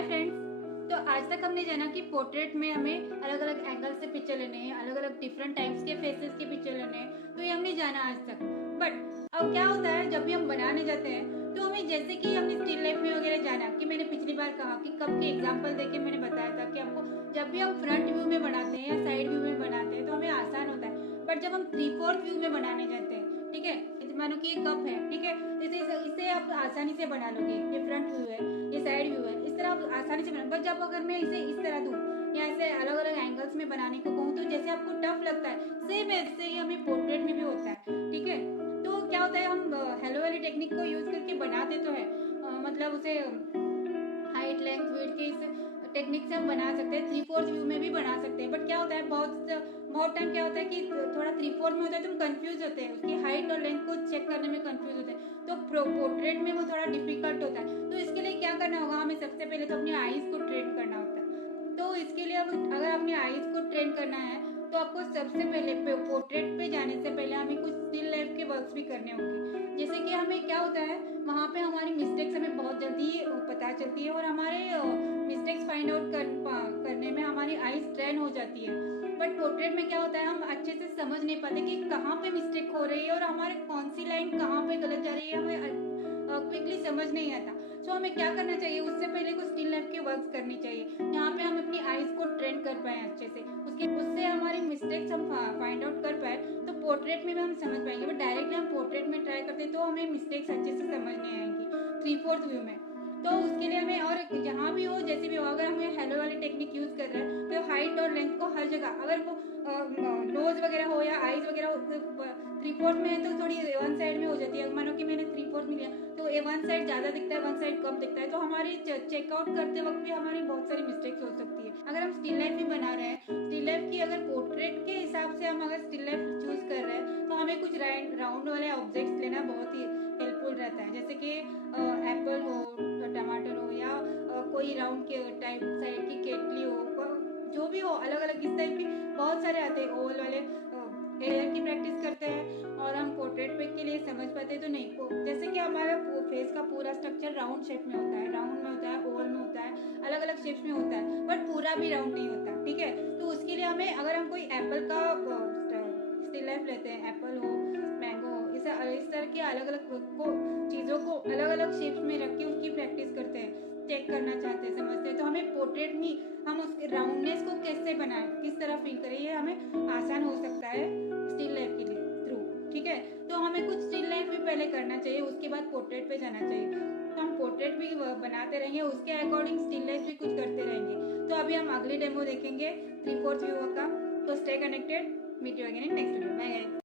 Hi friends. तो आज तक हमने जाना कि पोर्ट्रेट में हमें अलग अलग एंगल से पिक्चर लेने हैं, अलग अलग डिफरेंट टाइप्स के फेसेस के पिक्चर लेने हैं, तो ये हमने जाना आज तक। बट अब क्या होता है जब भी हम बनाने जाते हैं तो हमें, जैसे कि हमने स्टिल लाइफ में वगैरह जाना कि मैंने पिछली बार कहा कि कब के एग्जाम्पल देके मैंने बताया था कि आपको जब भी हम फ्रंट व्यू में बनाते हैं या साइड व्यू में बनाते हैं तो हमें आसान होता है। बट जब हम 3/4 व्यू में बनाने जाते हैं, ठीक है, मानो कि ये कप है, ठीक है, जैसे इसे आप आसानी से बना लोगे, ये फ्रंट व्यू है, ये साइड व्यू है, इस तरह आप आसानी से बना। बट जब अगर मैं इसे इस तरह दूं या ऐसे अलग अलग एंगल्स में बनाने को कहूँ तो जैसे आपको टफ लगता है, सेम ऐसे ही हमें पोर्ट्रेट में भी होता है, ठीक है। तो क्या होता है, हम हेलो वाली टेक्निक को यूज करके बनाते तो है, मतलब उसे हाइट लेंथ विड्थ के इस टेक्निक से हम बना सकते हैं, 3/4 व्यू में भी बना सकते हैं। बट क्या होता है, बहुत टाइम क्या होता है कि थोड़ा 3/4 में होता है तो हम कंफ्यूज होते हैं, उसकी हाइट और लेंथ को चेक करने में कंफ्यूज होते हैं, तो पोर्ट्रेट में वो थोड़ा डिफिकल्ट होता है। तो इसके लिए क्या करना होगा, हमें सबसे पहले तो अपनी आईज को ट्रेन करना होता है। तो इसके लिए अब अगर अपनी आईज को ट्रेन करना है तो आपको सबसे पहले पोर्ट्रेट पे जाने से पहले हमें कुछ स्टिल लाइफ के वर्क्स भी करने होंगे। जैसे कि हमें क्या होता है, वहाँ पे हमारी मिस्टेक्स हमें बहुत जल्दी पता चलती है और हमारे मिस्टेक्स फाइंड आउट करने में हमारी आईज ट्रेन हो जाती है। बट पोर्ट्रेट में क्या होता है, हम अच्छे से समझ नहीं पाते कि कहाँ पे मिस्टेक हो रही है और हमारे कौन सी लाइन कहाँ पे गलत जा रही है, हमें क्विकली समझ नहीं आता। सो हमें क्या करना चाहिए, उससे पहले कुछ स्टिल लाइफ के वर्क्स करनी चाहिए, यहाँ पे हम अपनी आईज को ट्रेन कर पाए अच्छे से, उससे हमारी मिस्टेक्स हम फाइंड आउट कर पाए तो पोर्ट्रेट में भी हम समझ पाएंगे। बट डायरेक्टली हम पोर्ट्रेट में ट्राई करते तो हमें मिस्टेक्स अच्छे से समझ नहीं आएंगी 3/4 व्यू में। तो उसके लिए हमें, और जहाँ भी हो जैसे भी हो, अगर हमें हेलो वाली टेक्निक यूज कर रहे हैं तो हाइट और लेंथ को हर जगह, अगर वो नोज वगैरह हो या आईज वगैरह हो, 3/4 में है तो थोड़ी वन साइड में हो जाती है। मानो कि मैंने 3/4 में लिया तो वन साइड ज्यादा दिखता है, वन साइड कम दिखता है, तो हमारी चेकआउट करते वक्त भी हमारी बहुत सारी मिस्टेक्स हो सकती है। अगर हम स्टिल लाइफ भी बना रहे हैं, स्टिल लाइफ की अगर पोर्ट्रेट के हिसाब से हम अगर स्टिल लाइफ चूज कर रहे हैं तो हमें कुछ राउंड वाले ऑब्जेक्ट्स लेना बहुत ही हेल्पफुल रहता है। जैसे कि एप्पल हो, टमाटर हो, या कोई राउंड के टाइप साइड की केटली हो, जो भी हो, अलग अलग इस टाइप की बहुत सारे आते हैं। ओवल वाले एयर की प्रैक्टिस करते हैं और हम पोर्ट्रेट पे के लिए समझ पाते हैं तो नहीं, जैसे कि हमारा फेस का पूरा स्ट्रक्चर राउंड शेप में होता है, राउंड में होता है, ओवल में होता है, अलग अलग शेप्स में होता है, बट पूरा भी राउंड नहीं होता, ठीक है। तो उसके लिए हमें, अगर हम कोई एप्पल का स्टिल लाइफ लेते हैं, एप्पल हो, मैंगो हो, इस तरह के अलग अलग चीज़ों को अलग अलग शेप्स में रख के उसकी प्रैक्टिस करते हैं, चेक करना चाहते हैं, समझते हैं, तो हमें पोर्ट्रेट में हम उसके राउंडनेस को कैसे बनाएं, किस तरह फील करें, ये हमें आसान हो सकता है स्टिल लाइफ के लिए थ्रू, ठीक है। तो हमें कुछ स्टिल लाइफ भी पहले करना चाहिए, उसके बाद पोर्ट्रेट पे जाना चाहिए। तो हम पोर्ट्रेट भी बनाते रहेंगे, उसके अकॉर्डिंग स्टिल लाइफ भी कुछ करते रहेंगे। तो अभी हम अगली डेमो देखेंगे 3/4 व्यू का। तो stay connected, meet you again in next video, bye guys.